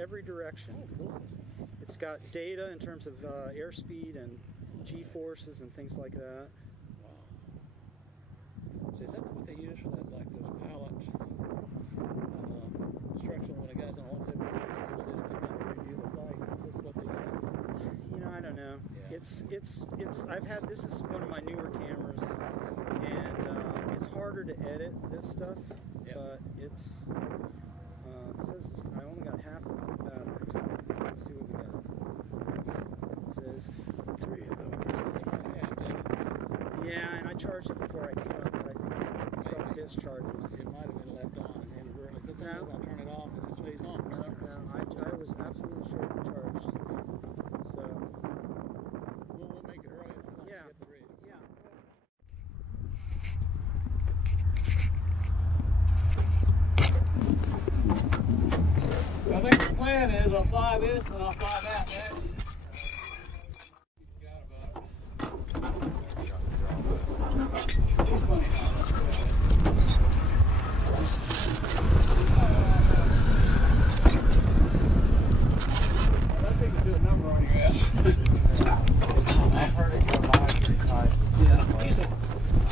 every direction. Oh, cool. It's got data in terms of airspeed and G-forces and things like that. Wow. So is that what they use for that, like those pilots instructional when a guy's on 117 use this to kind of review the flight? Is this what they use? You know, I don't know. Yeah. It's I've had, this is one of my newer cameras, and it's harder to edit this stuff, but it's it says I only got half of the batteries. Let's see what we got. It says 3 of those. Yeah, and I charged it before I came up, but I think it self-discharges. It might have been left on and then early, because sometimes I'll turn it off and it stays on for some reason. I was absolutely sure it charged. So we'll make it early. Yeah. Get the rig. Yeah. I think the plan is I'll fly this and I'll fly that next. That thing can do a number on your ass. I've heard it go by pretty high. Yeah,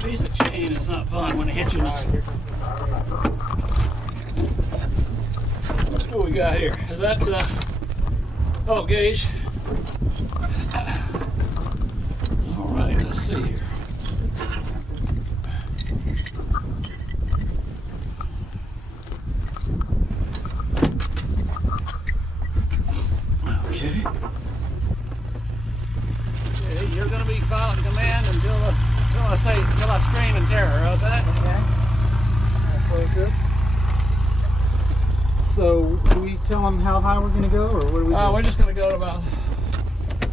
piece of chain is not fun when it hits you. What we got here? Is that oh, gauge? All right, let's see here. Okay. Okay, you're going to be following command until I scream in terror. How's that? Okay. Close it. So, do we tell them how high we're going to go, or what do we do? We're just going to go to about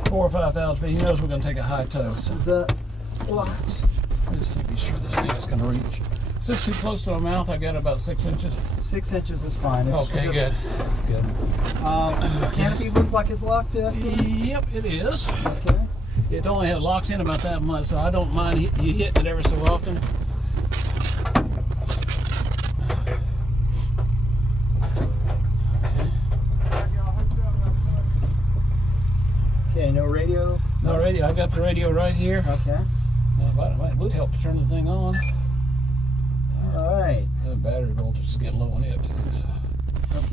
4,000 or 5,000 feet. He knows we're going to take a high toe. So. Is that locked? Just to be sure this thing is going to reach 6 feet close to our mouth. I got about 6 inches. 6 inches is fine. Okay, good. That's good. Canopy look like it's locked up? Yep, it is. Okay. It only locks in about that much, so I don't mind you hitting it every so often. Okay, no radio? No radio. I've got the radio right here. Okay. It would help to turn the thing on. All right. The battery voltage is getting low on it too.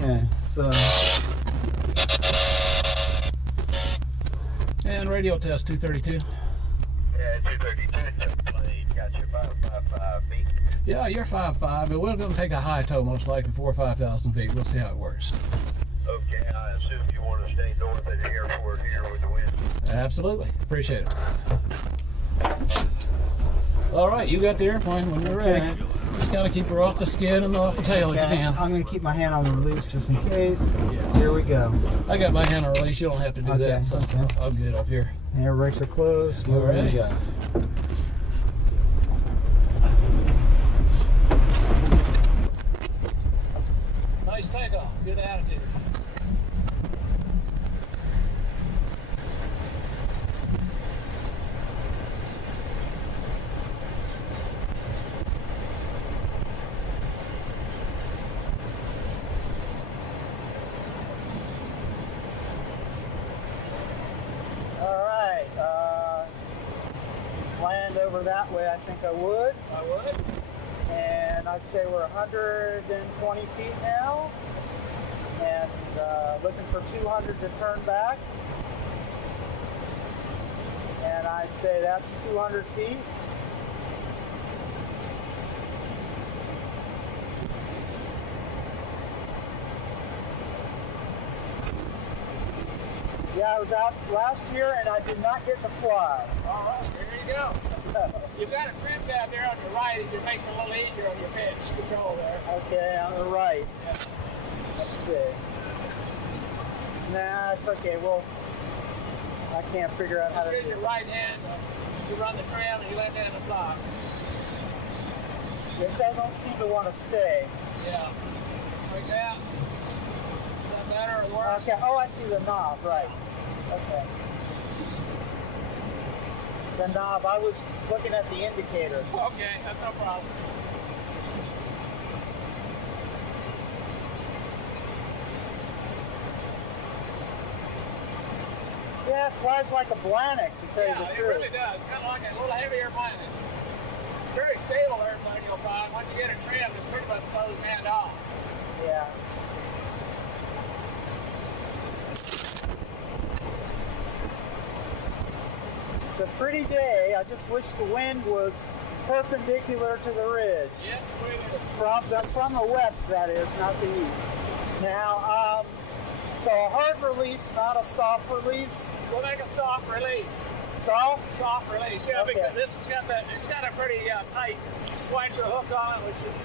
Okay, so. And radio test 232. Yeah, 232. Got your 555 feet. Yeah, you're 5'5", but we're going to take a high toe most likely 4,000 or 5,000 feet. We'll see how it works. Okay, I assume you want to stay north of the airport here with the wind. Absolutely. Appreciate it. All right, you got the airplane when you're ready. Okay. Just kind of keep her off the skid and off the tail if you can. I'm going to keep my hand on the release just in case. Yeah. Here we go. I got my hand on release. You don't have to do that. So I'll get up here. Air brakes are closed. You We're ready ready? to go. Nice takeoff. Good attitude. Land over that way, I think I would. I would. And I'd say we're 120 feet now. And looking for 200 to turn back. And I'd say that's 200 feet. Yeah, I was out last year and I did not get to fly. All right, there you go. You've got a trim down there on your right. It makes it a little easier on your pitch control there. Okay, on the right. Yeah. Let's see. Nah, it's okay. Well, I can't figure out how to Use do your it. right hand. You run the trim and you left hand to fly. It doesn't seem to want to stay. Yeah. Like that. Is that better or worse? Okay. Oh, I see the knob. Right. Okay. The knob. I was looking at the indicator. Okay, that's no problem. Yeah, it flies like a blanket, to tell you the Yeah, it truth. really does. Kind of like a little heavier plane. Very stable airplane you'll find. Once you get it trimmed, it's pretty much toes hand off. Yeah. It's a pretty day. I just wish the wind was perpendicular to the ridge. Yes, really. From the west, that is, not the east. Now, so a hard release, not a soft release. We'll make a soft release. Soft? Soft release, yeah, Okay. because this has got it's got a pretty tight Schweizer hook on it, which is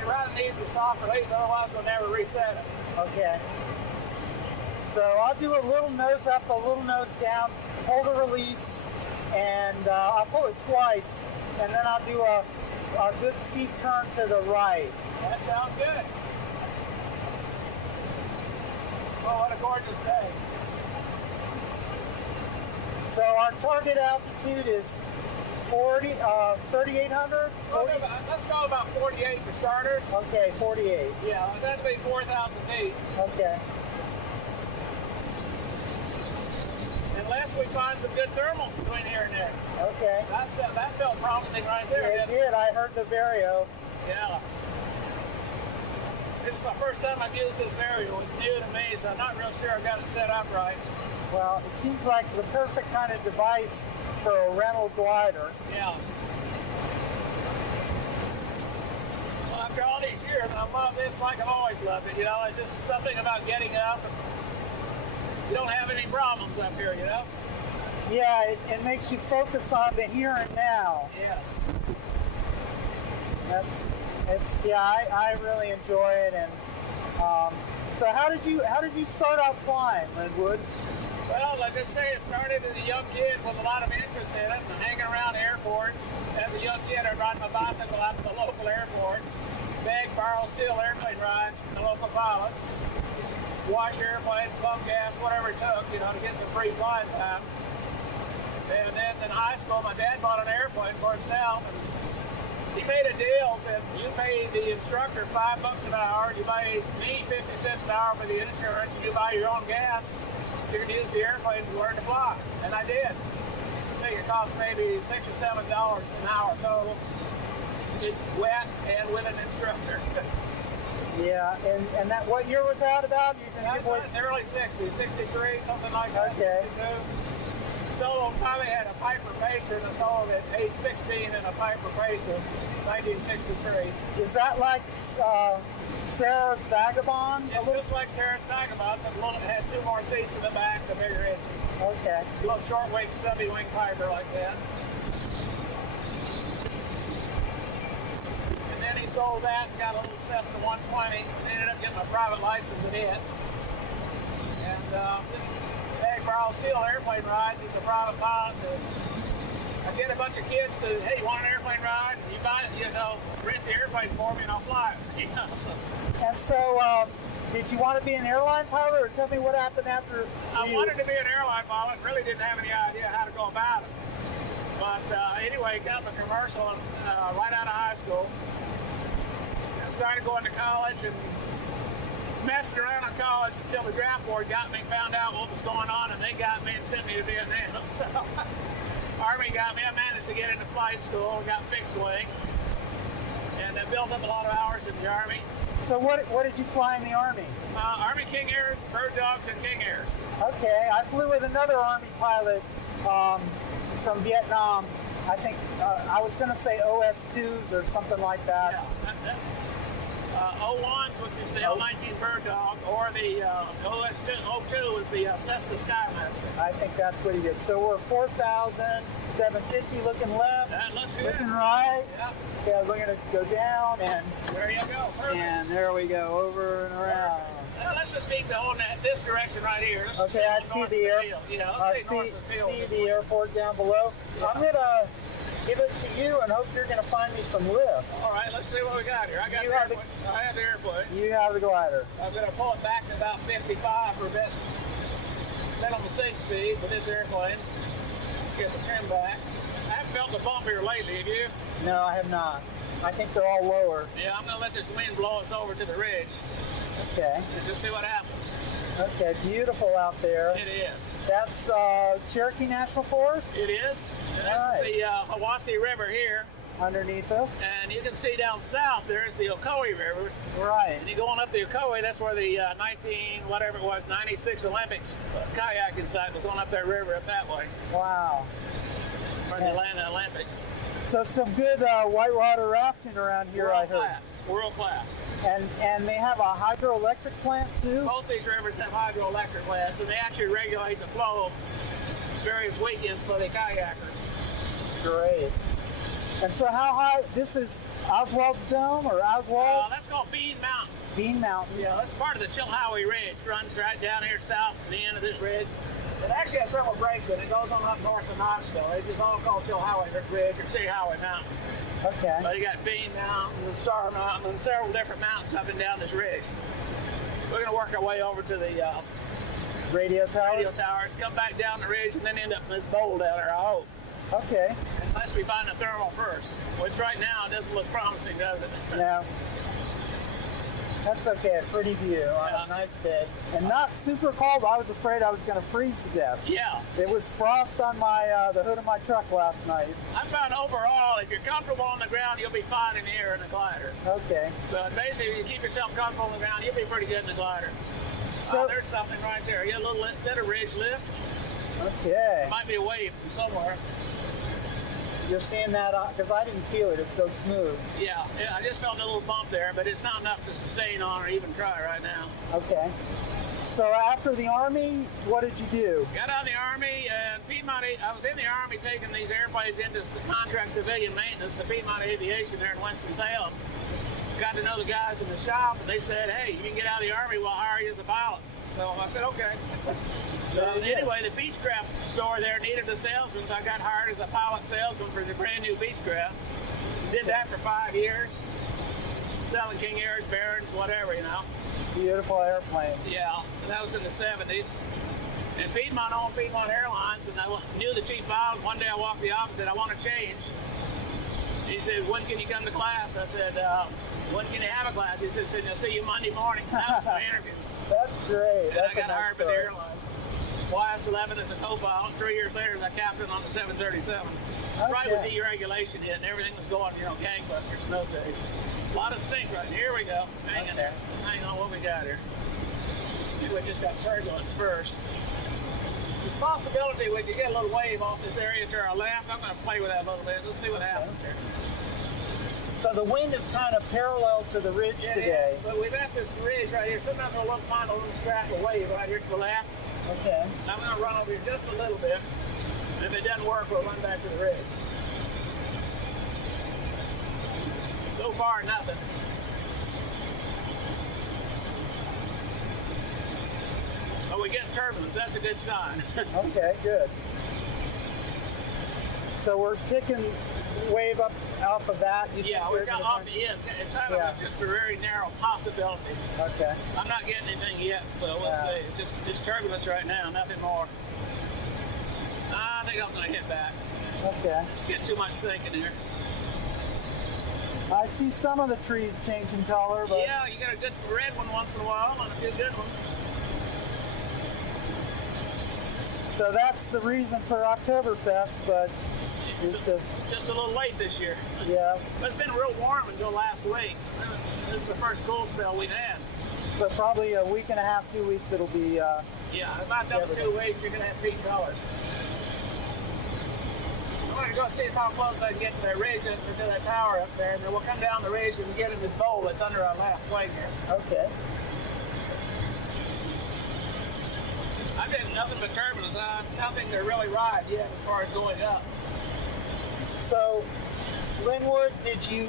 it rather needs a soft release, otherwise we'll never reset it. Okay. So I'll do a little nose up, a little nose down, hold the release, and I'll pull it twice, and then I'll do a good steep turn to the right. That sounds good. Oh, what a gorgeous day. So our target altitude is 3,800? Let's go about 48 for starters. Okay, 48. Yeah, that'd be 4,000 feet. Okay. Unless we find some good thermals between here and there. Okay. That felt promising right there. It didn't it? did. I heard the Vario. Yeah. This is the first time I've used this Vario. It's new to me, so I'm not real sure I've got it set up right. Well, it seems like the perfect kind of device for a rental glider. Yeah. Well, after all these years, I love this like I've always loved it. You know, it's just something about getting up. You don't have any problems up here, you know? Yeah, it makes you focus on the here and now. Yes. I really enjoy it. And so how did you start out flying, Linwood? Well, like I say, it started as a young kid with a lot of interest in it and hanging around airports. As a young kid, I'd ride my bicycle out to the local airport, beg, borrow, steal airplane rides from the local pilots, wash airplanes, pump gas, whatever it took, you know, to get some free flying time. And then in high school, my dad bought an airplane for himself, and he made a deal, said you pay the instructor $5 an hour, you pay me 50 cents an hour for the insurance, and you buy your own gas, you can use the airplane to learn to fly. And I did. I think it cost maybe $6 or $7 an hour total. It wet and with an instructor. Yeah, and that what year was that about? You can That give was away. in the early 60s, 63, something like that. Okay. 62. Solo probably had a Piper Pacer and a solo at age 16 and a Piper Pacer, 1963. Is that like Sarah's Vagabond? It's just like Sarah's Vagabond, except it has 2 more seats in the back, the bigger engine. Okay. A little short wing, stubby wing Piper like that. And then he sold that and got a little Cessna 120 and ended up getting a private license in it. And this bag borrow steal airplane rides. He's a private pilot. I get a bunch of kids to, hey, you want an airplane ride? You buy it, you know, rent the airplane for me and I'll fly it. You know, so. And so, did you want to be an airline pilot, or tell me what happened after? I wanted to be an airline pilot. Really didn't have any idea how to go about it. But anyway, got the commercial right out of high school. And started going to college and messing around in college until the draft board got me, found out what was going on, and they got me and sent me to Vietnam. So Army got me. I managed to get into flight school, got fixed wing, and I built up a lot of hours in the Army. So what did you fly in the Army? Army King Airs, Bird Dogs, and King Airs. Okay, I flew with another Army pilot from Vietnam. I think I was going to say OS2s or something like that. Yeah. 01s, which is the L-19 Bird Dog, or the OS2 is the Cessna Skymaster. I think that's what he did. So we're 4,750 looking left, That looks good. looking right. Yeah. Yeah, we're going to go down, and There you go. Perfect. there we go, over and around. Well, let's just make the whole this direction right here. Let's Okay, I see north the of air. field. Yeah, I let's stay north of the field. see the airport down below. Yeah. I'm going to give it to you and hope you're going to find me some lift. All right, let's see what we got here. I have the airplane. You have the glider. I'm going to pull it back to about 55 for best minimum sink speed with this airplane. Get the trim back. I haven't felt the bump here lately, have you? No, I have not. I think they're all lower. Yeah, I'm going to let this wind blow us over to the ridge Okay. and just see what happens. Okay, beautiful out there. It is. That's Cherokee National Forest It is. This Right. is the Hiwassee River here. underneath us. And you can see down south there's the Ocoee River. Right. And you going up the Ocoee, that's where the 96 Olympics kayaking site was on up that river up that way Wow. for the Atlanta Olympics. So some good whitewater rafting around here, I heard. World class. And they have a hydroelectric plant too? Both these rivers have hydroelectric plants, and they actually regulate the flow various weekends for the kayakers. Great. And so how high, this is Oswald's Dome or Oswald? That's called Bean Mountain. Bean Mountain. Yeah, that's part of the Chilhowee Ridge. Runs right down here south to the end of this ridge. It actually has several breaks in it. It goes on up north of Knoxville. It's all called Chilhowee Ridge or Chilhowee Mountain. Okay. But you got Bean Mountain and Star Mountain and several different mountains up and down this ridge. We're going to work our way over to the Radio tower? radio towers, come back down the ridge, and then end up in this bowl down there, I hope. Okay. Unless we find a thermal first, which right now it doesn't look promising, does it? Now, that's okay. Pretty view on Yeah. a nice day. And not super cold. I was afraid I was going to freeze to death. Yeah. It was frost on my the hood of my truck last night. I found overall, if you're comfortable on the ground, you'll be fine in the air in the glider. Okay. So basically, if you keep yourself comfortable on the ground, you'll be pretty good in the glider. So There's something right there. You got a little bit of ridge lift. okay. Might be a wave from somewhere. You're seeing that because I didn't feel it. It's so smooth. Yeah, I just felt a little bump there, but it's not enough to sustain on or even try right now. Okay. So after the Army, what did you do? Got out of the Army, and Piedmont, I was in the Army taking these airplanes into contract civilian maintenance to Piedmont Aviation there in Winston-Salem. Got to know the guys in the shop, and they said, hey, you can get out of the Army, we'll hire you as a pilot. So I said, okay. So anyway, the Beechcraft store there needed a salesman, so I got hired as a pilot salesman for the brand new Beechcraft. Did that for 5 years, selling King Airs, Barons, whatever, you know. Beautiful airplane. Yeah, and that was in the 70s. And Piedmont owned Piedmont Airlines, and I knew the chief pilot. One day I walked the office and said, I want to change. He said, when can you come to class? I said, when can you have a class? He said, I'll see you Monday morning. That was my interview. That's great. And That's I got a nice hired by the story. airlines. YS-11 as a co-pilot. 3 years later as a captain on the 737. Right with deregulation hit, and everything was going, gangbusters in those days. A lot of sync right here. Here we go. Hang in there. Hang on, what we got here. See, we just got turbulence first. There's a possibility we could get a little wave off this area to our left. I'm going to play with that a little bit. Let's see what happens here. So the wind is kind of parallel to the ridge today. Is, but we've got this ridge right here. Sometimes we'll find a little scrap of wave right here to the left. Okay. I'm going to run over here just a little bit. And if it doesn't work, we'll run back to the ridge. So far, nothing. Oh, we get turbulence. That's a good sign. Okay, good. So we're kicking wave up off of that. You Yeah, think we're we're got gonna off the end. It's kind of just a very narrow possibility. Okay. I'm not getting anything yet, so let's see. Just turbulence right now, nothing more. I think I'm going to hit back. Okay. Just get too much sink in here. I see some of the trees changing color, but Yeah, you got a good red one once in a while and a few good ones. so that's the reason for Oktoberfest, but is to Just a little late this year. yeah. But it's been real warm until last week. This is the first cool spell we've had. So probably a week and a half, 2 weeks it'll be Yeah, about another 2 weeks, you're going to have pink colors. I'm going to go see how close I can get to that ridge and to that tower up there, and then we'll come down the ridge and get in this bowl that's under our left flank here. okay. I'm getting nothing but turbulence. Nothing to really ride yet as far as going up. So Linwood, did you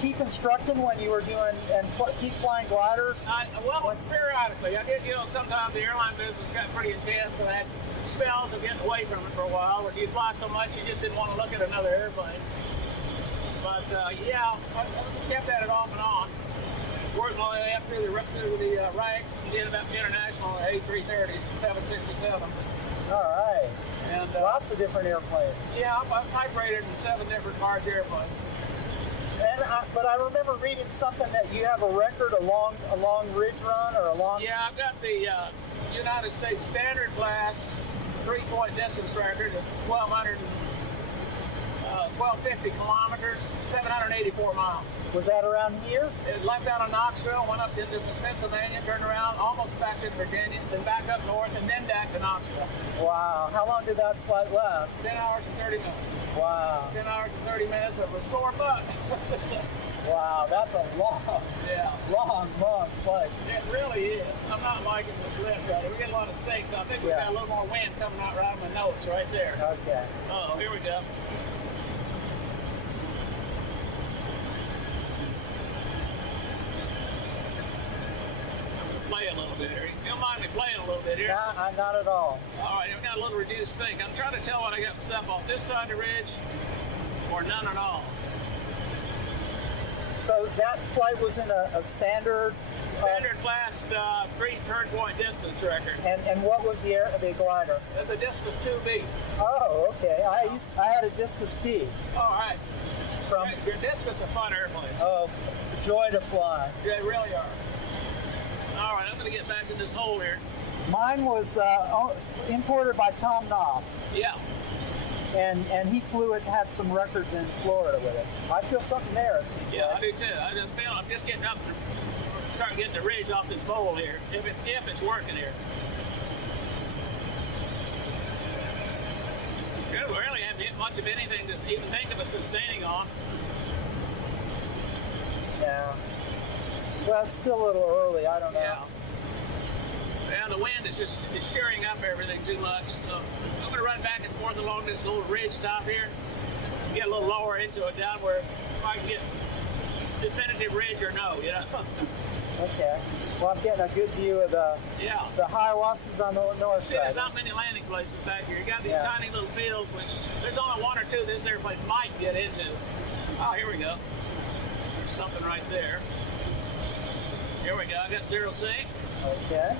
keep instructing when you were doing and keep flying gliders? Well, periodically. I did, sometimes the airline business got pretty intense, and I had some spells of getting away from it for a while, where you fly so much you just didn't want to look at another airplane. But yeah, I kept at it off and on. Worked my way up through the ranks and did about international A330s and 767s. All right. And Lots of different airplanes. yeah, I've type rated in 7 different large airplanes. But I remember reading that something that you have a record, a long ridge run or a long? Yeah, I've got the United States Standard Class 3-point distance record of 1250 kilometers, 784 miles. Was that around here? It left out of Knoxville, went up into Pennsylvania, turned around, almost back to Virginia, then back up north, and then back to Knoxville. Wow. How long did that flight last? 10 hours and 30 minutes. Wow. 10 hours and 30 minutes of a sore butt. Wow, that's a long flight. It really is. I'm not liking this lift right here. We get a lot of stakes. I think we've got a little more wind coming out right on my notes right there. Okay. Oh, here we go. Play a little bit here. You don't mind me playing a little bit here? Nah, not at all. All right, I've got a little reduced sync. I'm trying to tell what I got set off this side of the ridge or none at all. So that flight was in a standard Class 3 turnpoint distance record. And what was the glider? That's a Discus 2B. Oh, okay. I had a Discus B. All right. From Your Discus are fun airplanes. Oh, joy to fly. They really are. All right, I'm going to get back in this hole here. Mine was imported by Tom Knopf. Yeah. And he flew it, had some records in Florida with it. I feel something there, it seems Yeah, like. I do too. I just feel I'm just getting up to start getting the ridge off this bowl here. If it's working here. Good, we really haven't hit much of anything to even think of a sustaining on. Yeah. Well, it's still a little early, I don't know. Yeah. Yeah, the wind is just shearing up everything too much. So I'm going to run back and forth along this little ridge top here. Get a little lower into it down where I can get definitive ridge or no, you know. Okay. Well, I'm getting a good view of the Hiawatha's on the north See, side. there's not many landing places back here. You got these tiny little fields, which there's only one or two this airplane might get into. Oh, here we go. There's something right there. Here we go. I got zero sync. Okay.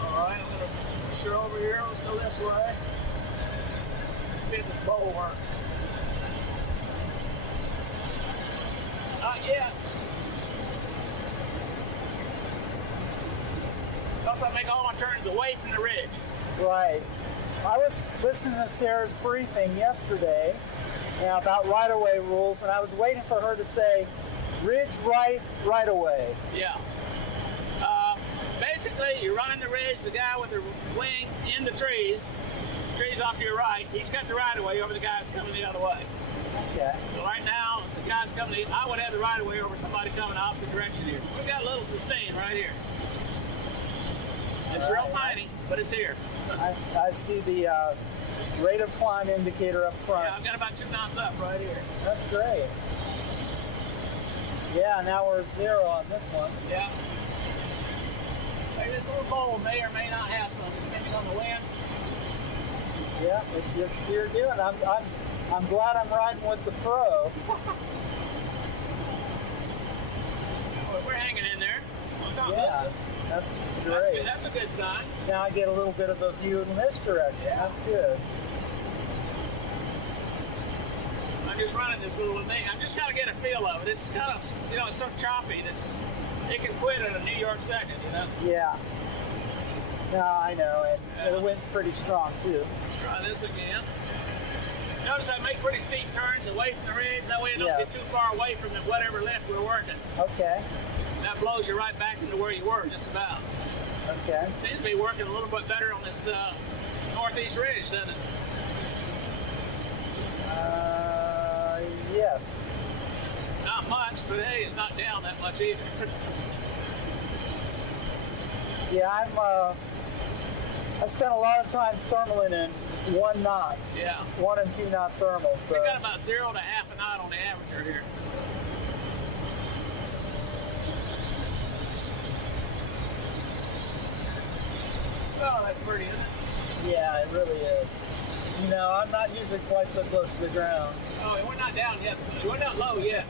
All right, I'm gonna push her over here. Let's go this way. See if this bowl works. Not yet. Plus, I make all my turns away from the ridge. Right. I was listening to Sarah's briefing yesterday about right-of-way rules, and I was waiting for her to say, ridge right away. Yeah. Basically, you're running the ridge, the guy with the wing in the trees off to your right, he's got the right-of-way over the guys coming the other way. Okay. So right now, the guys coming I would have the right-of-way over somebody coming the opposite direction here. We've got a little sustain right here. It's real tiny, but it's here. I see the rate of climb indicator up front. Yeah, I've got about 2 knots up right here. That's great. Yeah, now we're 0 on this one. Yeah. Hey, this little bowl may or may not have something, depending on the wind. Yeah, you're doing. I'm glad I'm riding with the pro. We're hanging in there. Yeah, that's great. That's a good sign. Now I get a little bit of a view in this direction. Yeah. That's good. I'm just running this little thing. I'm just kind of getting a feel of it. It's kind of, it's so choppy that it can quit at a New York second, Yeah. No, I know, and the wind's pretty strong too. Let's try this again. Notice I make pretty steep turns away from the ridge. That way you don't get too far away from whatever lift we're working. Okay. That blows you right back into where you were, just about. Okay. Seems to be working a little bit better on this northeast ridge, doesn't it? Yes. Not much, but hey, it's not down that much either. Yeah, I spent a lot of time thermaling in 1 knot. Yeah. 1 and 2 knot thermals. So. We got about 0 to half a knot on the average here. Oh, that's pretty, isn't it? Yeah, it really is. I'm not usually quite so close to the ground. Oh, we're not down yet. We're not low yet.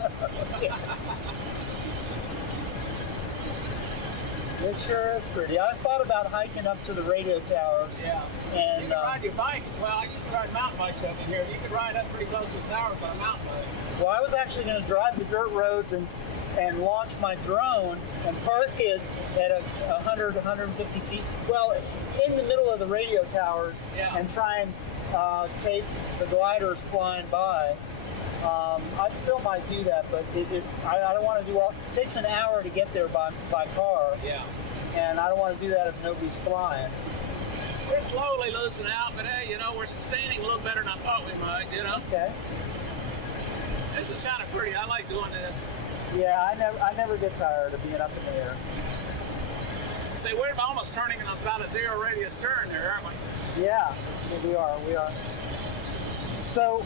It sure is pretty. I thought about hiking up to the radio towers. Yeah. And you can ride your bike. Well, I used to ride mountain bikes up in here. You could ride up pretty close to the towers on a mountain bike. well, I was actually going to drive the dirt roads and launch my drone and park it at 100, 150 feet. Well, in the middle of the radio towers, Yeah. and try and take the gliders flying by. I still might do that, but I don't want to do all. It takes an hour to get there by car, Yeah. and I don't want to do that if nobody's flying. We're slowly losing out, but hey, you know, we're sustaining a little better than I thought we might, you know. Okay. This is kind of pretty. I like doing this. Yeah, I never get tired of being up in the air. See, we're almost turning in about a zero radius turn there, aren't we? Yeah, we are. So,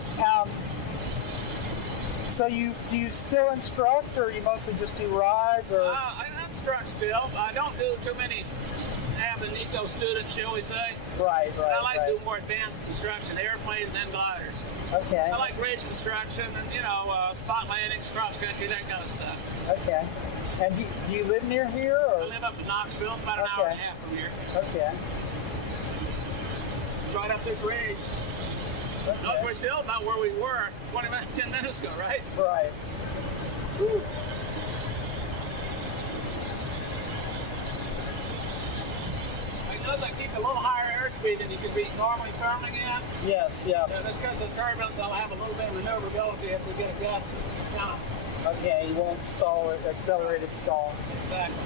do you still instruct, or you mostly just do rides, or? I instruct still. I don't do too many ab initio students, shall we say. Right. I like to do more advanced instruction, airplanes and gliders. Okay. I like ridge instruction and, you know, spot landings, cross country, that kind of stuff. Okay. And do you live near here, or? I live up in Knoxville, about an hour and a half from here. Okay. Right up this ridge. Okay. Notice we're still about where we were 10 minutes ago, right? Right. Ooh. I notice I keep a little higher airspeed than you could be normally turning at. Yes. Yeah. That's because of the turbulence. I'll have a little bit of maneuverability if we get a gust. Kind of. Okay. You won't stall it. Accelerated stall. Exactly.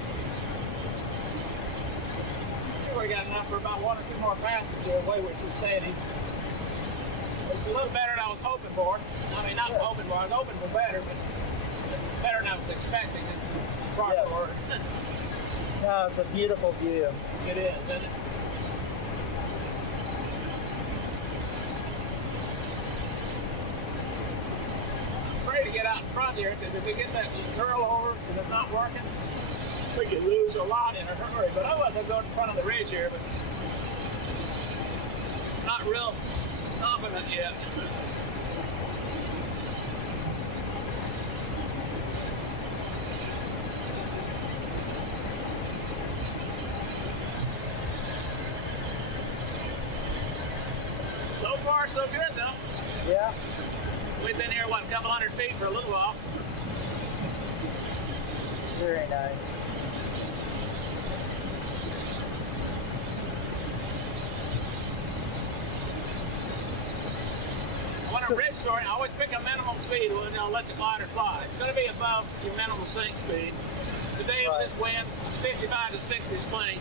We got enough for about 1 or 2 more passes here, the way we're sustaining. It's a little better than I was hoping for. I mean, not hoping for. I was hoping for better, but better than I was expecting is the proper Yes. word. No, it's a beautiful view. It is, isn't it? I'm afraid to get out in front here, because if we get that curl over and it's not working, we could lose a lot in a hurry. But otherwise, I'd go in front of the ridge here, but not real confident yet. So far, so good, though. Yeah. We've been here, what, a couple hundred feet for a little while. Very nice. When a ridge soaring, I always pick a minimum speed when I'll let the glider fly. It's going to be above your minimum sink speed. Today with this wind, 55 to 60 is plenty.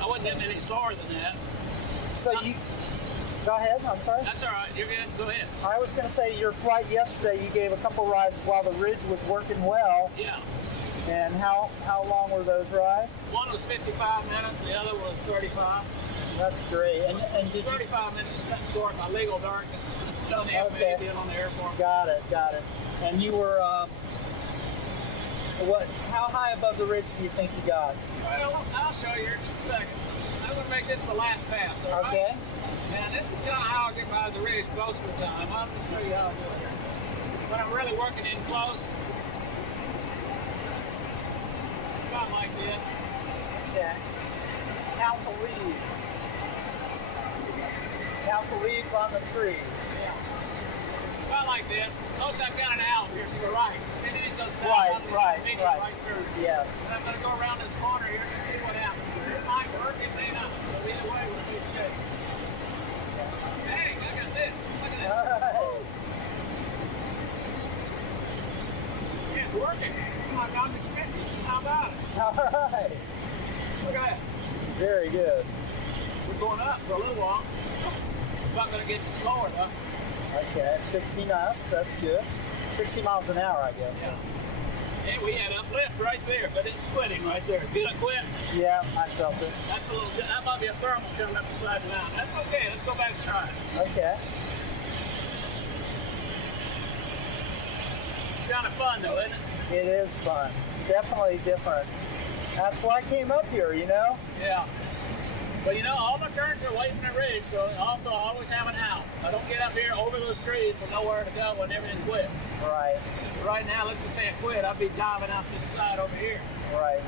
I wouldn't get any slower than that. So you go ahead. I'm sorry. That's all right. You're good. Go ahead. I was going to say your flight yesterday. You gave a couple rides while the ridge was working well. Yeah. And how long were those rides? One was 55 minutes. The other was 35. That's great. And did you? 35 minutes is nothing short of my legal darkness. Don't have Okay. me deal on the airport. Got it. And you were what? How high above the ridge do you think you got? Well, I'll show you here in just a second. I'm going to make this the last pass, all right? Okay. And this is kind of how I get by the ridge most of the time. I'll just show you how I do it here. When I'm really working in close, about like this. Okay. Count the leaves. Count the leaves on the trees. Yeah. About like this. Notice I've got an out here to the right. It ain't goes south. Right, I'm right, making right. right through. Yes. And I'm going to go around this corner here to see what happens. It might work, it may not. So either way, we're in good shape. Hey, look at this. Look at that. All right. Yeah, it's working. Like I'm expecting. How about it? All right. Look at that. Very good. We're going up for a little while. Not going to get any slower though. Okay, 60 knots. That's good. 60 miles an hour, I guess. Yeah. Hey, we had uplift right there, but it's splitting right there. Feel it quit? Yeah, I felt it. That's a little. That might be a thermal coming up the side of the mountain. That's okay. Let's go back and try it. Okay. It's kind of fun though, isn't it? It is fun. Definitely different. That's why I came up here, you know? Yeah. But you know, all my turns are away from the ridge, so also I always have an out. I don't get up here over those trees with nowhere to go when everything quits. Right. Right now, let's just say it quit. I'll be diving out this side over here. Right.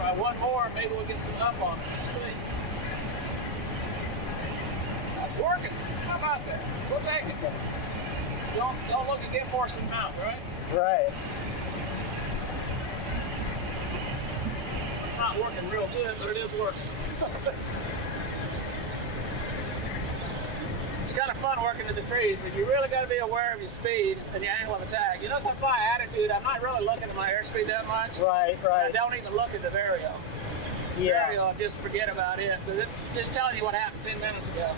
Try one more, maybe we'll get some up on it. Let's see. That's working. How about that? We'll take it. Don't look at get force and mount, right? Right. It's not working real good, but it is working. It's kind of fun working in the trees, but you really got to be aware of your speed and your angle of attack. You notice my attitude, I'm not really looking at my airspeed that much. Right, right. I don't even look at the vario. Yeah. Vario, just forget about it, because it's just telling you what happened 10 minutes ago.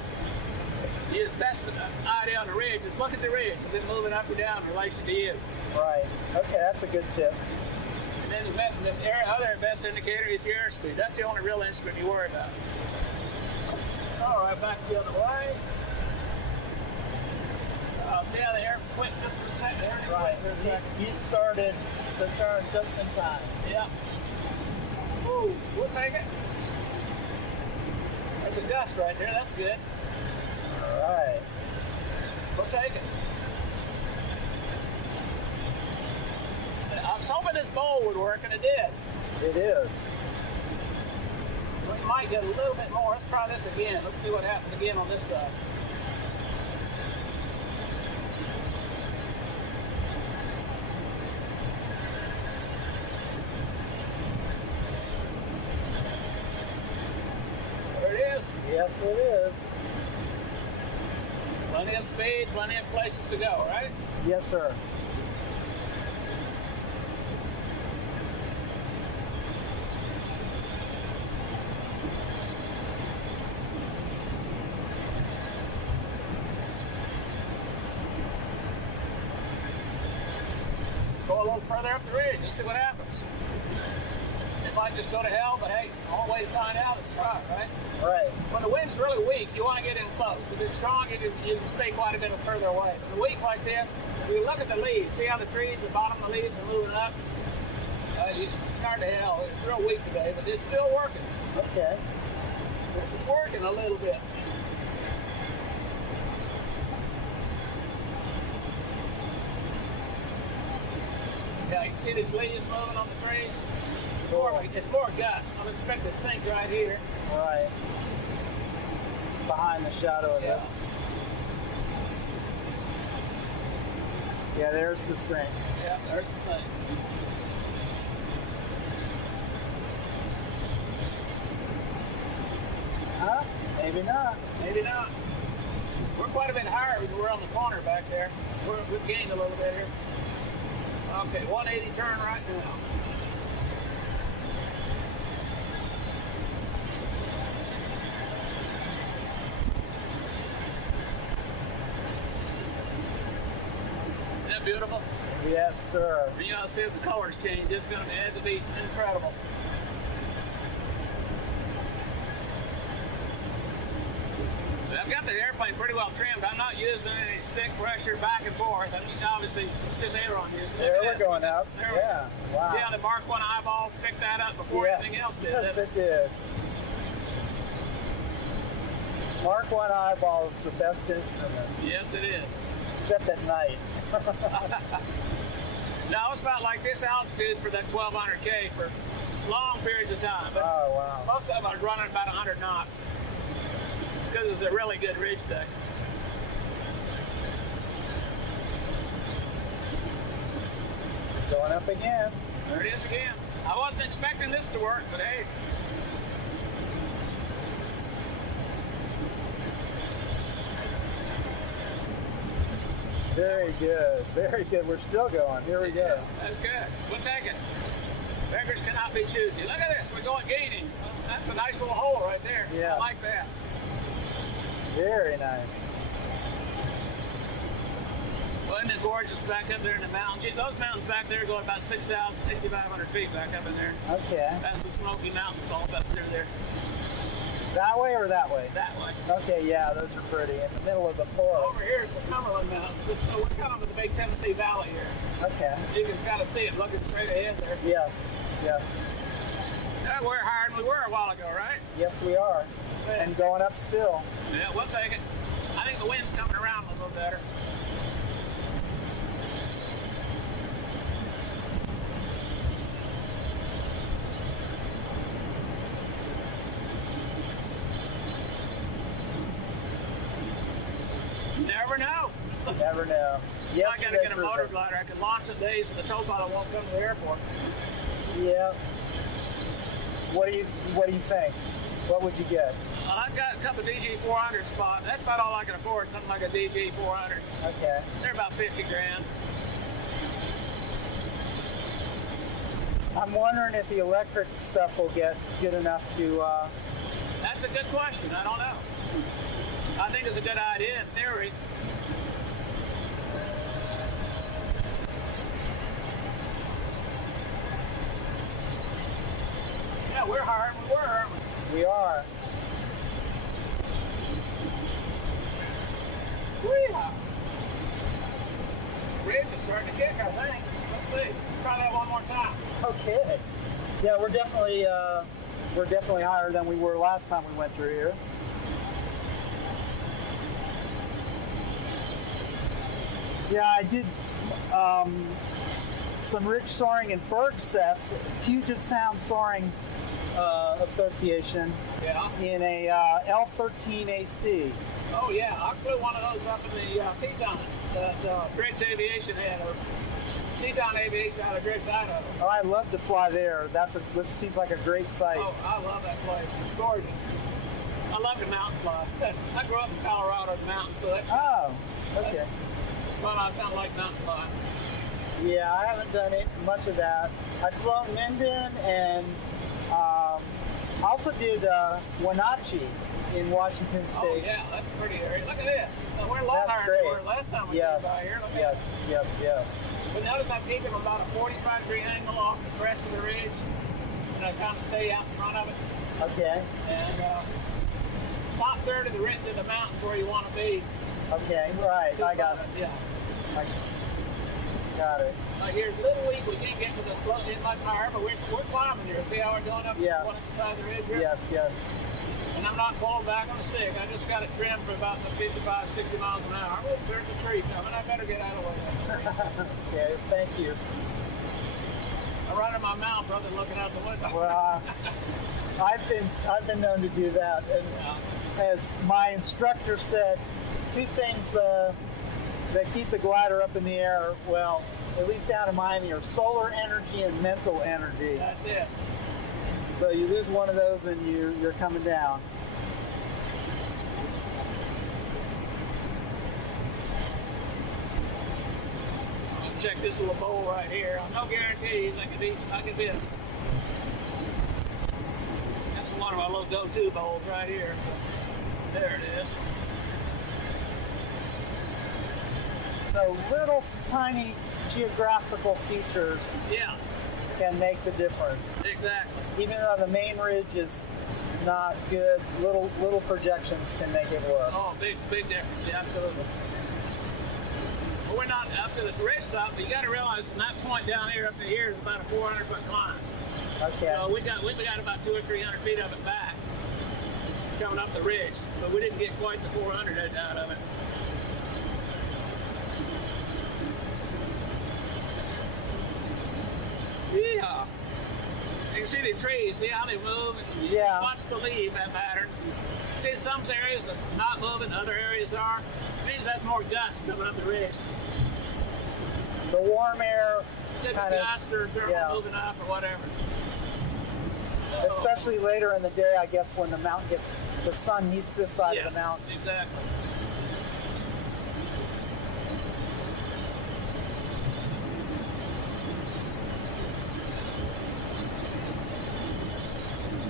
The best idea on the ridge is look at the ridge, and then move it up or down in relation to you. Right. Okay, that's a good tip. And then the other best indicator is your airspeed. That's the only real instrument you worry about. All right, back the other way. See how the air quit just for a second there? Right. He started the turn just in time. Yeah. Ooh, we'll take it. There's a gust right there. That's good. All right. We'll take it. I was hoping this bowl would work, and it did. It is. We might get a little bit more. Let's try this again. Let's see what happens again on this side. There it is. Yes, it is. Plenty of speed, plenty of places to go, right? Yes, sir. Go a little further up the ridge and see what happens. It might just go to hell, but hey, the only way to find out is try, right? Right. When the wind's really weak, you want to get in close. If it's strong, you can stay quite a bit further away. When it's weak like this, you look at the leaves. See how the trees, the bottom of the leaves are moving up? You start to hell. It's real weak today, but it's still working. Okay. This is working a little bit. Yeah, you can see these leaves moving on the trees. It's more gusts. I'm expecting to sink right here. Right. Behind the shadow of this. Yeah, there's the sink. Yeah, there's the sink. Huh? Maybe not. Maybe not. We're quite a bit higher than we're on the corner back there. We've gained a little bit here. Okay, 180 turn right now. Isn't that beautiful? Yes, sir. You gotta see if the colors change. It's gonna add to be incredible. I've got the airplane pretty well trimmed. I'm not using any stick pressure back and forth. I mean, obviously, it's just aileron use. There we're going up. There Yeah. Wow. See how the Mark 1 eyeball picked that up before anything else did? Yes, it did. Mark 1 eyeball is the best instrument, Yes, it is. except at night. Now, it's about like this altitude for that 1200K for long periods of time. But Oh, wow. most of them are running about 100 knots because it's a really good ridge deck. Going up again. There it is again. I wasn't expecting this to work, but hey. Very good. Very good. We're still going. Here we go. That's good. We'll take it. Beggars cannot be choosy. Look at this. We're going gaining. That's a nice little hole right there. Yeah. I like that. Very nice. Well, isn't it gorgeous back up there in the mountains? Those mountains back there go about 6,000, 6,500 feet back up in there. Okay. That's the Smoky Mountains all up through there. That way or that way? That way. Okay, yeah, those are pretty. In the middle of the forest. Over here is the Cumberland Mountains. So we're kind of in the big Tennessee Valley here. Okay. You can kind of see it looking straight ahead there. Yes. Yes. Yeah, we're higher than we were a while ago, right? Yes, we are. And going up still. Yeah, we'll take it. I think the wind's coming around a little better. Yeah. So I got to get a motor glider. I can launch it days when the tow pilot won't come to the airport. Yeah. What do you think? What would you get? Well, I've got a couple of DG400 spots. That's about all I can afford, something like a DG400. Okay. They're about 50 grand. I'm wondering if the electric stuff will get good enough to... That's a good question. I don't know. I think it's a good idea in theory. Yeah, we're hard. We were, aren't we? We are. Weehaw. Ridge is starting to kick, I think. Let's see. Let's try that one more time. Okay. Yeah, we're definitely higher than we were last time we went through here. Yeah, I did some ridge soaring in Bergseth, Puget Sound Soaring Association, Yeah. in a L13 AC. Oh, yeah. I flew one of those up in the Tetons that Driggs Aviation had, or Teton Aviation out of Driggs, Idaho. Oh, I'd love to fly there. Which seems like a great site. Oh, I love that place. It's gorgeous. I love to mountain fly. I grew up in Colorado in the mountains, so that's Oh, okay. well, I kind of like mountain flying. Yeah, I haven't done much of that. I've flown Minden, and also did Wenatchee in Washington State. Oh, yeah, that's a pretty area. Look at this. We're a lot That's higher great. than we were last time we Yes, came by here. Look at yes, that. yes. But notice I'm keeping about a 45-degree angle off the crest of the ridge, and I kind of stay out in front of it. Okay, And top third of the mountain's where you want to be. okay, right. I got it. Yeah. I got it. Like here's Little League, we can't get to the front end much higher, but we're climbing here. See how we're going up Yes. one side of the ridge here? Yes. And I'm not pulling back on the stick. I just got it trimmed for about 55, 60 miles an hour. Oops, there's a tree coming. I better get out of the way. Okay, thank you. I run in my mouth rather than looking out the window. Well, I've been known to do that, and as my instructor said, two things that keep the glider up in the air, well, at least down in Miami, are solar energy and mental energy. That's it. So you lose one of those and you're coming down. Check this little bowl right here. No guarantees. I could be a. That's one of our little go-to bowls right here. There it is. So little tiny geographical features Yeah, can make the difference. exactly. Even though the main ridge is not good, little projections can make it work. Oh, big difference. Yeah, absolutely. Well, we're not up to the ridge top, but you got to realize from that point down here up to here is about a 400-foot climb. Okay. So we got about 200 or 300 feet of it back coming up the ridge, but we didn't get quite the 400 out of it. Yeah. You can see the trees, see how they move, and you Yeah. just watch the leaf patterns. See some areas are not moving, other areas are. It means that's more gust coming up the ridge. The warm air Different kind of, gust or thermal yeah. moving up or whatever. especially later in the day, I guess, when the sun heats this side of the mountain. Exactly.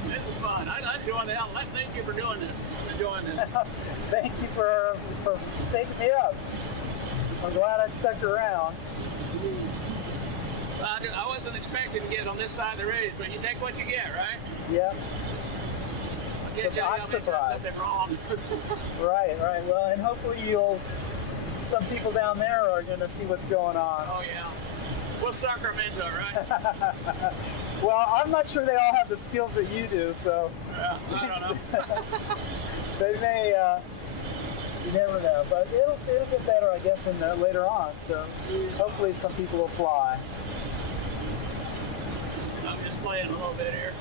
This is fun. I'm enjoying the hell. Thank you for doing this. I'm enjoying this. Thank you for taking me up. I'm glad I stuck around. I wasn't expecting to get on this side of the ridge, but you take what you get, right? Yeah. I can't tell you how many times I've been wrong. Right. Well, and hopefully some people down there are going to see what's going on. Oh, yeah. We'll sucker them into it, right? Well, I'm not sure they all have the skills that you do, so Yeah, I don't know. they may, you never know. But it'll get better, I guess, later on. So hopefully some people will fly. I'm just playing a little bit here.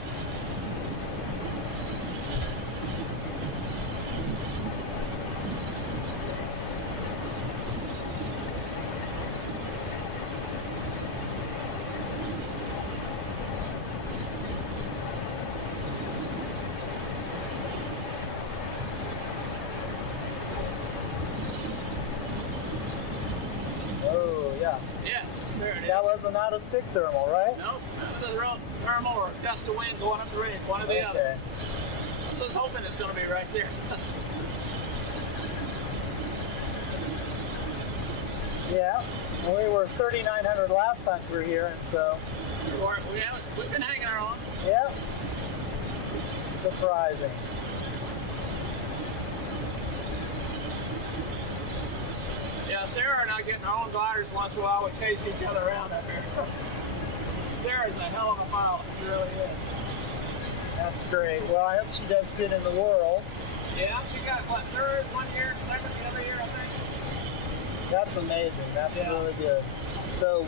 yeah. Yes, there it is. That was not a stick thermal, right? No, that was a real thermal or a gust of wind going up the ridge, one or the other. So I was hoping it's going to be right there. Yeah, we were 3,900 last time we were here, and so. We've been hanging our own. Yeah. Surprising. Yeah, Sarah and I get in our own gliders once in a while. We chase each other around up here. Sarah's a hell of a pilot. She really is. That's great. Well, I hope she does good in the Worlds. Yeah, she got, what, third one year, second the other year, I think. That's amazing. That's really good. So,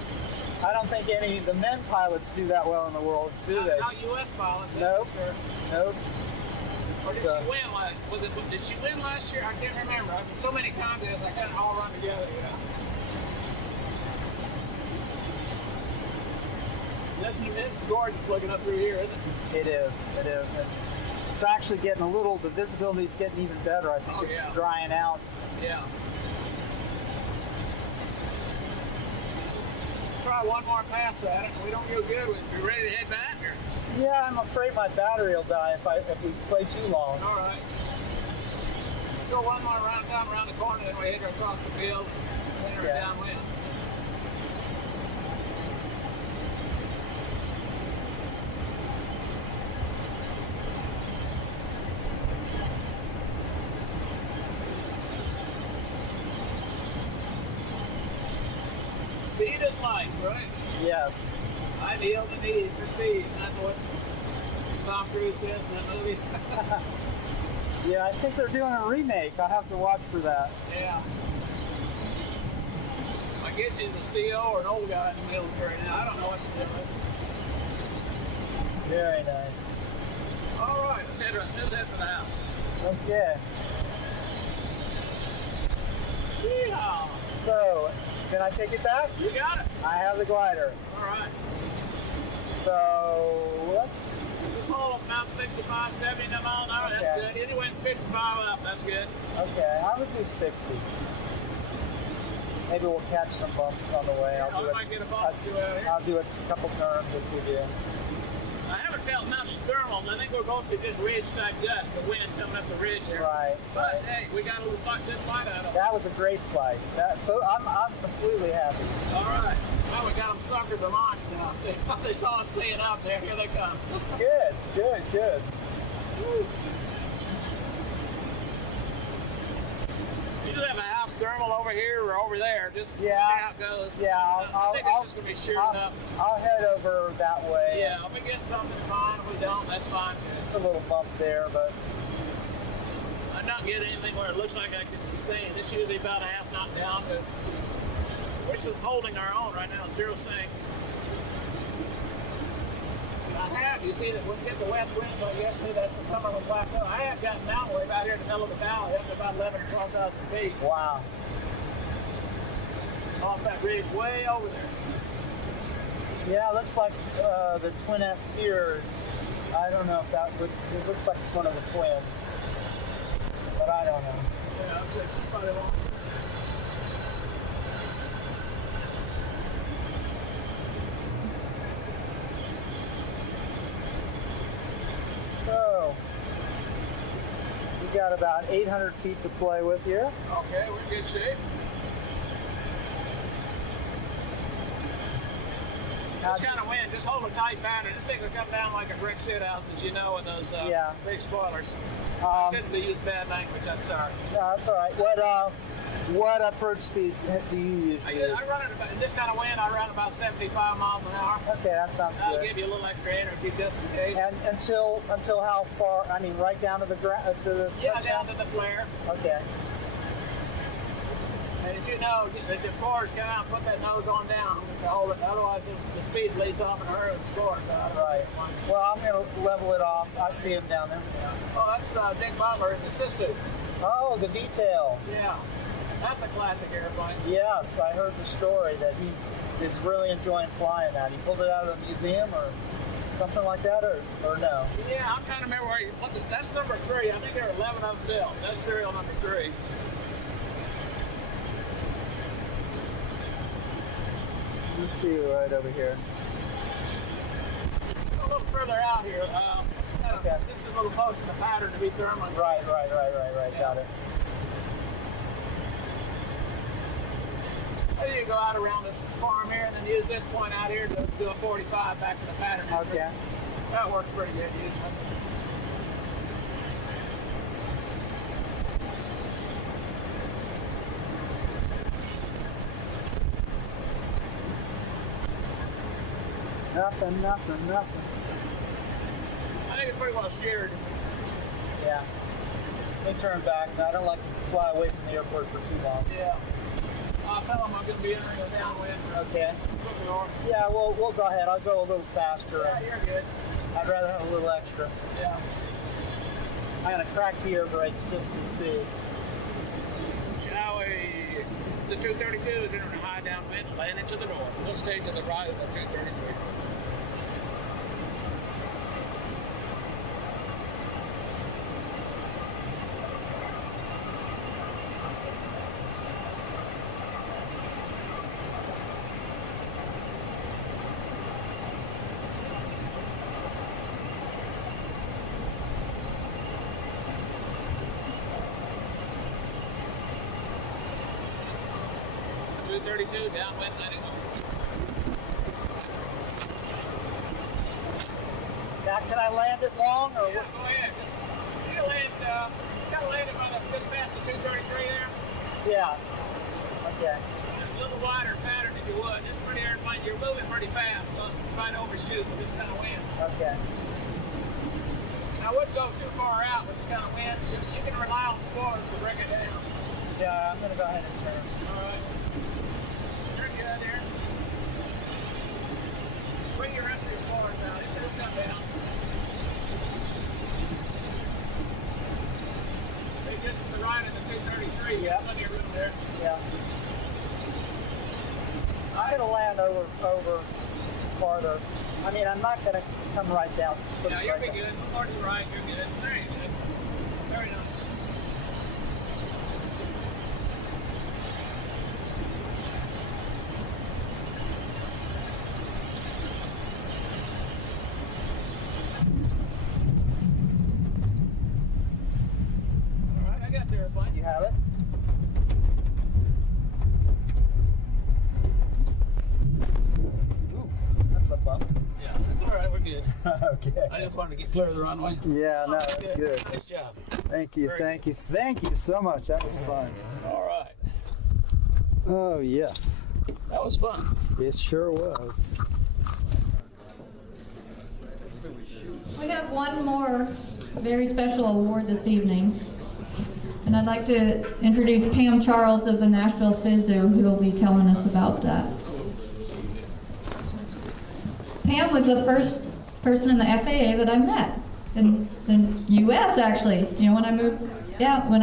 I don't think any of the men pilots do that well in the Worlds, do they? Not U.S. pilots. Nope. Sure. Nope. Or did she win last? Did she win last year? I can't remember. I mean, so many contests, I kind of all run together. It's gorgeous looking up through here, isn't it? It is. It is. And it's actually getting the visibility's getting even better. I think it's drying out. Yeah. Try one more pass at it, and we don't feel good. We ready to head back? Or? Yeah, I'm afraid my battery will die if we play too long. All right. Go one more round time around the corner, then we hit her across the field and hit her downwind. Speed is life, right? Yes. I feel the need for speed. That's what Tom Cruise says in that movie. Yeah, I think they're doing a remake. I'll have to watch for that. Yeah. I guess he's a CO or an old guy in the military now. I don't know what to do with. Very nice. All right, let's head for the house. Okay. Yeehaw. So, can I take it back? You got it. I have the glider. All right. So, let's... Just hold about 65, 70 miles an hour. That's good. Anyway, 55 up. That's good. Okay, I would do 60. Maybe we'll catch some bumps on the way. I might get a bump or two out here. I'll do a couple turns if we do. I haven't felt much thermal. I think we're mostly just ridge-type dust, the wind coming up the ridge here. Right. But, hey, we got a little good flight out of it. That was a great flight. So I'm completely happy. All right. Well, we got them suckered to launch now. See, they saw us staying up there. Here they come. Good, good, good. Woo. You just have a house thermal over here or over there. Just see how it goes. Yeah, I think it's just going to be sheared up. I'll head over that way. Yeah, if we get something, fine. If we don't, that's fine too. A little bump there, but... I'm not getting anything where it looks like I can sustain. It's usually about a half knot down. But we're just holding our own right now, zero sync. You see that when you get the west winds like yesterday, that's the Cumberland Plateau. I have gotten mountain wave out here in the middle of the valley, up to about 11 or 12,000 feet. Wow. Off that ridge way over there. Yeah, it looks like the twin steers. I don't know if that would, it looks like one of the twins. But I don't know. Yeah, it's probably long. So, we got about 800 feet to play with here. Okay, we're in good shape. This kind of wind, just hold a tight pattern. This thing will come down like a brick shit house, as you know, in those big spoilers. I shouldn't have used bad language, I'm sorry. No, that's all right. What approach speed do you usually use? I run it about, in this kind of wind, I run about 75 miles an hour. Okay, that sounds good. I'll give you a little extra energy just in case. And until how far? I mean, right down to the ground? Yeah, down to the flare. Okay. And as you know, the floors come out and put that nose on down to hold it. Otherwise, the speed bleeds off in a hurry and score. Right. Well, I'm going to level it off. I see him down there. Yeah. Oh, that's Dick Butler in the Sisu. Oh, the V-tail. Yeah. That's a classic airplane. Yes, I heard the story that he is really enjoying flying that. He pulled it out of the museum or something like that, or no? Yeah, I'm trying to remember that's number 3. I think there are 11 of them built. That's serial number 3. Let's see right over here. A little further out here. Okay. This is a little closer to the pattern to be thermally. Right. Got it. Then you go out around this farm here and then use this point out here to do a 45 back to the pattern. Okay. That works pretty good usually. Nothing. I think it's pretty well sheared. Yeah. Let me turn back. I don't like to fly away from the airport for too long. Yeah. I'll tell them I'm going to be entering a downwind. Okay. Looking north. Yeah, we'll go ahead. I'll go a little faster. Yeah, you're good. I'd rather have a little extra. Yeah. I'm going to crack the air brakes just to see. Chilhowee, the 232 is entering a high downwind, landing to the north. We'll stay to the right of the 233. Downwind 91. Now, can I land it long or Yeah, go ahead. You gotta land it by just past the 233 there. Yeah. Okay. A little wider pattern if you would. Just pretty airplane. You're moving pretty fast, so try to overshoot with this kind of wind. Okay. I wouldn't go too far out with this kind of wind. You can rely on spoilers to bring it down. Yeah, I'm going to go ahead and turn. All right. You're good there. Bring your rest of your spoilers out. It should come down. See, this is the right of the 233. Yeah. Plenty of room there. Yeah. I'm going to land over farther. I mean, I'm not going to come right down. Yeah, you'll be good. More to the right, you're good. Very good. Very nice. All right, I got the airplane. You have it? Ooh, that's a bump. Yeah, that's all right. We're good. Okay. I just wanted to get clear of the runway. Yeah, no, that's good. Nice job. Thank you, Very thank you, thank you so much. That was fun. All right. Oh, yes. That was fun. It sure was. We have one more very special award this evening. And I'd like to introduce Pam Charles of the Nashville FISDO, who will be telling us about that. Pam was the first person in the FAA that I met in the U.S. actually. You know, when I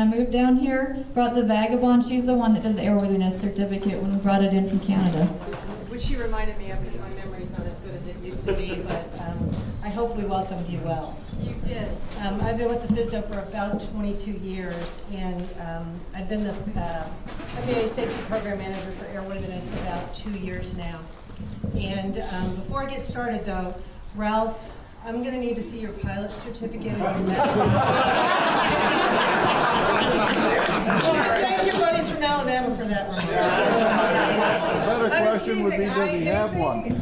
moved down here, brought the Vagabond. She's the one that did the airworthiness certificate when we brought it in from Canada. Which she reminded me of, because my memory's not as good as it used to be, but I hope we welcomed you well. You did. I've been with the FISDO for about 22 years, and I've been the FAA Safety Program Manager for Airworthiness about 2 years now. And before I get started, though, Ralph, I'm going to need to see your pilot certificate and your medical. Thank you, buddies from Alabama, for that one. The better question would be, does he have one?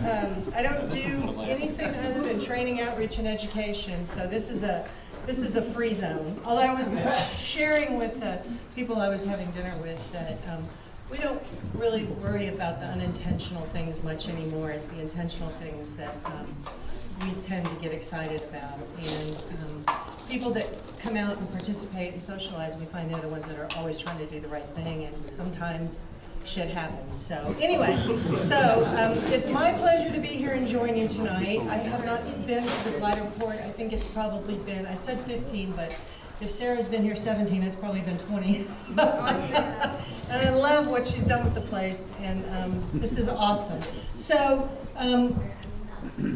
I don't do anything other than training, outreach, and education. So this is a free zone. Although I was sharing with the people I was having dinner with that we don't really worry about the unintentional things much anymore. It's the intentional things that we tend to get excited about. And people that come out and participate and socialize, we find they're the ones that are always trying to do the right thing, and sometimes shit happens. So anyway, it's my pleasure to be here and join you tonight. I have not been to the Gliderport. I think it's probably been, I said 15, but if Sarah's been here 17, it's probably been 20. And I love what she's done with the place, and this is awesome. So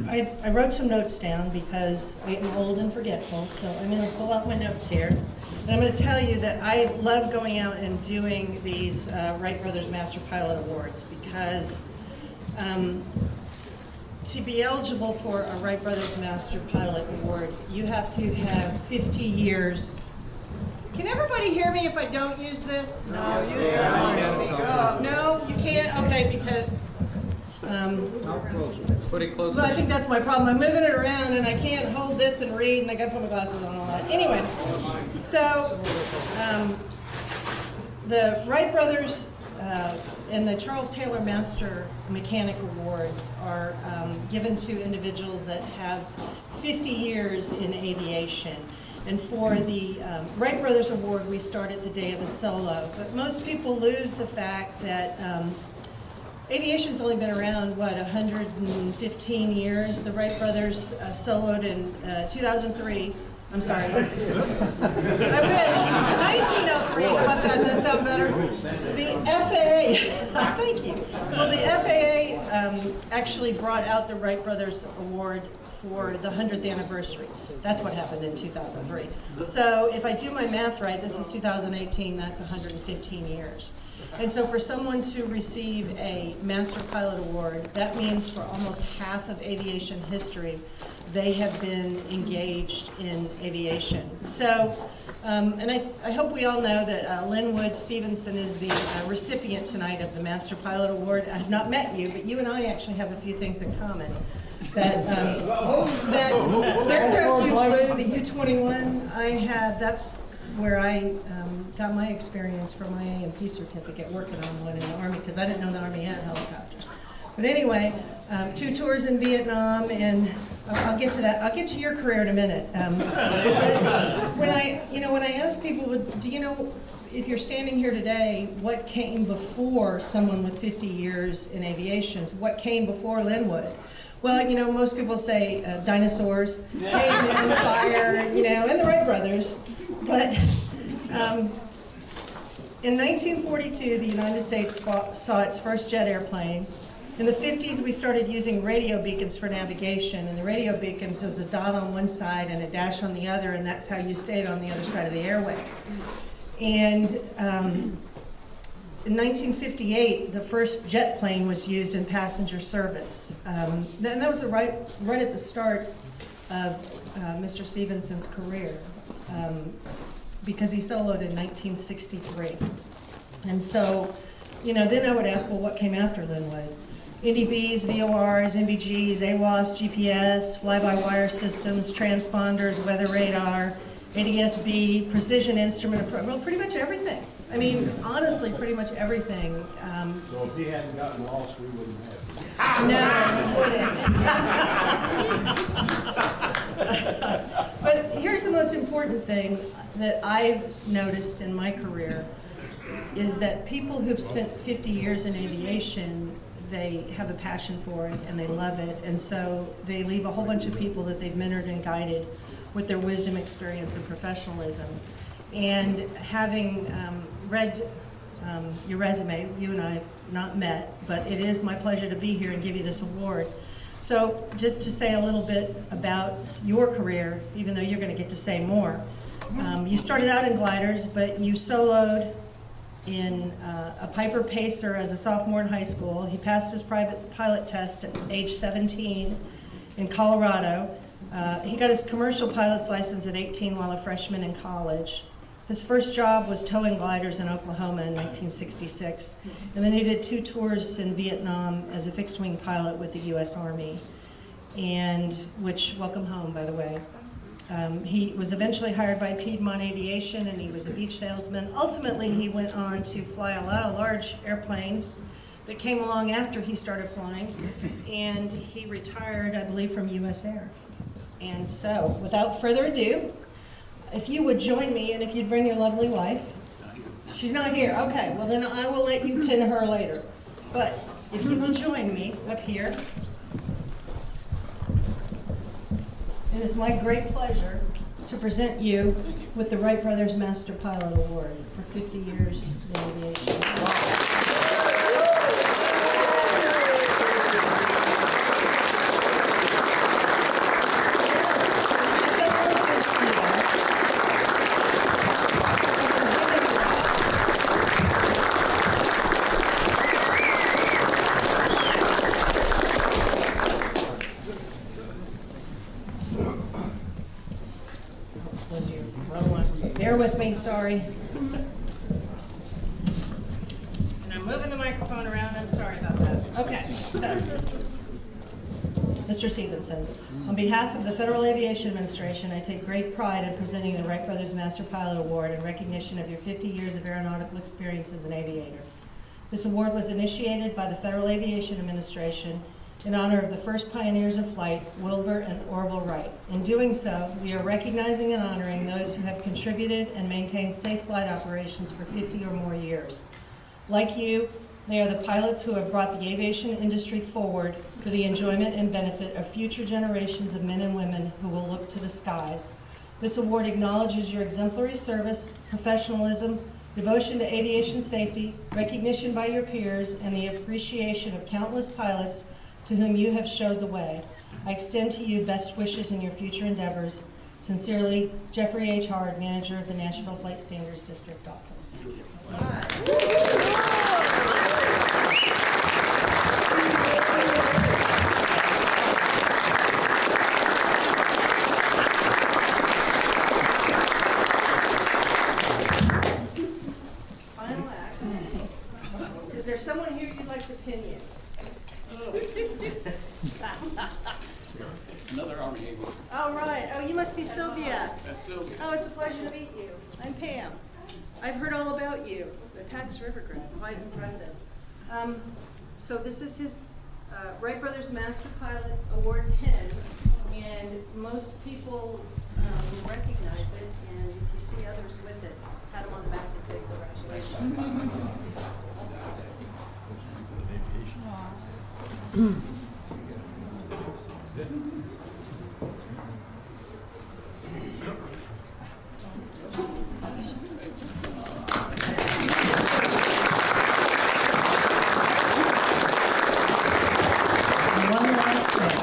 I wrote some notes down because I am old and forgetful, so I'm going to pull out my notes here. And I'm going to tell you that I love going out and doing these Wright Brothers Master Pilot Awards because To be eligible for a Wright Brothers Master Pilot Award, you have to have 50 years. Can everybody hear me if I don't use this? No, use it. No, you can't? Okay, because Put it closer. but I think that's my problem. I'm moving it around and I can't hold this and read, and I gotta put my glasses on and all that. Anyway, so the Wright Brothers and the Charles Taylor Master Mechanic Awards are given to individuals that have 50 years in aviation. And for the Wright Brothers Award, we start at the day of the solo. But most people lose the fact that aviation's only been around, what, 115 years? The Wright Brothers soloed in 2003. I'm sorry. I wish. 1903. How about that? Does that sound better? The FAA, thank you. Well, the FAA actually brought out the Wright Brothers Award for the 100th anniversary. That's what happened in 2003. So if I do my math right, this is 2018, that's 115 years. And so for someone to receive a Master Pilot Award, that means for almost half of aviation history, they have been engaged in aviation. So, and I hope we all know that Linwood Stevenson is the recipient tonight of the Master Pilot Award. I've not met you, but you and I actually have a few things in common. That aircraft you flew, the U-21, I had, that's where I got my experience for my A&P certificate working on one in the Army, because I didn't know the Army had helicopters. But anyway, 2 tours in Vietnam, and I'll get to that. I'll get to your career in a minute. When I ask people, do you know, if you're standing here today, what came before someone with 50 years in aviation? What came before Linwood? Well, you know, most people say dinosaurs, cavemen, fire, you know, and the Wright brothers. But in 1942, the United States saw its first jet airplane. In the 50s, we started using radio beacons for navigation, and the radio beacons was a dot on one side and a dash on the other, and that's how you stayed on the other side of the airway. And in 1958, the first jet plane was used in passenger service. And that was right at the start of Mr. Stevenson's career, because he soloed in 1963. And so, you know, then I would ask, well, what came after Linwood? NDBs, VORs, NVGs, AWAS, GPS, fly-by-wire systems, transponders, weather radar, ADS-B, precision instrument, well, pretty much everything. I mean, honestly, pretty much everything. So if he hadn't gotten lost, we wouldn't have it. No, we wouldn't. But here's the most important thing that I've noticed in my career is that people who've spent 50 years in aviation, they have a passion for it and they love it, and so they leave a whole bunch of people that they've mentored and guided with their wisdom, experience, and professionalism. And having read your resume, you and I have not met, but it is my pleasure to be here and give you this award. So just to say a little bit about your career, even though you're going to get to say more. You started out in gliders, but you soloed in a Piper Pacer as a sophomore in high school. He passed his private pilot test at age 17 in Colorado. He got his commercial pilot's license at 18 while a freshman in college. His first job was towing gliders in Oklahoma in 1966, and then he did 2 tours in Vietnam as a fixed-wing pilot with the U.S. Army, and which, welcome home, by the way. He was eventually hired by Piedmont Aviation, and he was a beach salesman. Ultimately, he went on to fly a lot of large airplanes that came along after he started flying, and he retired, I believe, from U.S. Air. And so, without further ado, if you would join me, and if you'd bring your lovely wife. She's not here. Okay, well then I will let you pin her later. But if you will join me up here. It is my great pleasure to present you with the Wright Brothers Master Pilot Award for 50 years in aviation. with me, sorry. And I'm moving the microphone around, I'm sorry about that. Okay, so, Mr. Stevenson, on behalf of the Federal Aviation Administration, I take great pride in presenting the Wright Brothers Master Pilot Award in recognition of your 50 years of aeronautical experience as an aviator. This award was initiated by the Federal Aviation Administration in honor of the first pioneers of flight, Wilbur and Orville Wright. In doing so, we are recognizing and honoring those who have contributed and maintained safe flight operations for 50 or more years. Like you, they are the pilots who have brought the aviation industry forward for the enjoyment and benefit of future generations of men and women who will look to the skies. This award acknowledges your exemplary service, professionalism, devotion to aviation safety, recognition by your peers, and the appreciation of countless pilots to whom you have showed the way. I extend to you best wishes in your future endeavors. Sincerely, Jeffrey H. Hard, Manager of the Nashville Flight Standards District Office. Final act. Is there someone here you'd like to pin you? Another Army Eagle. All right. Oh, you must be Sylvia. That's Sylvia. Oh, it's a pleasure to meet you. I'm Pam. I've heard all about you. The Pax River Group, quite impressive. So this is his Wright Brothers Master Pilot Award pin, and most people will recognize it, and if you see others with it, pat them on the back and say congratulations. One last thing.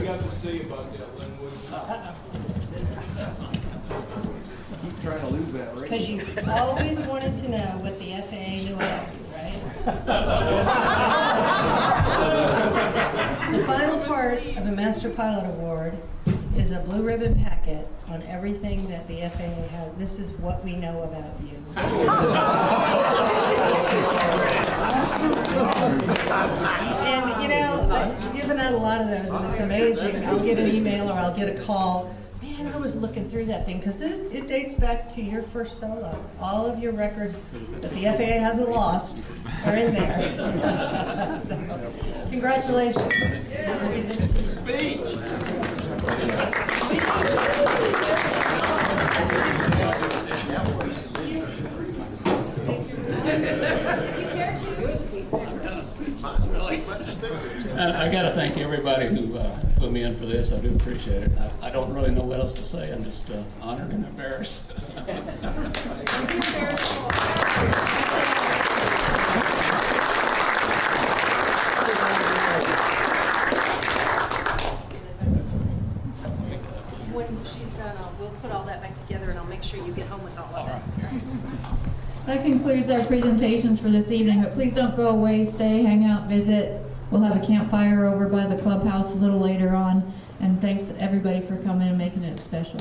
We got to see about that, Linwood. Keep trying to lose that race. Because you've always wanted to know what the FAA knew about you, right? The final part of a Master Pilot Award is a blue ribbon packet on everything that the FAA has. This is what we know about you. And you know, I've given out a lot of those, and it's amazing. I'll get an email or I'll get a call. Man, I was looking through that thing because it dates back to your first solo. All of your records that the FAA hasn't lost are in there. So, congratulations. I'll give this to you. I got to thank everybody who put me in for this. I do appreciate it. I don't really know what else to say. I'm just honored and embarrassed. When she's done, we'll put all that back together, and I'll make sure you get home with all of it. That concludes our presentations for this evening, but please don't go away, stay, hang out, visit. We'll have a campfire over by the clubhouse a little later on, and thanks to everybody for coming and making it special.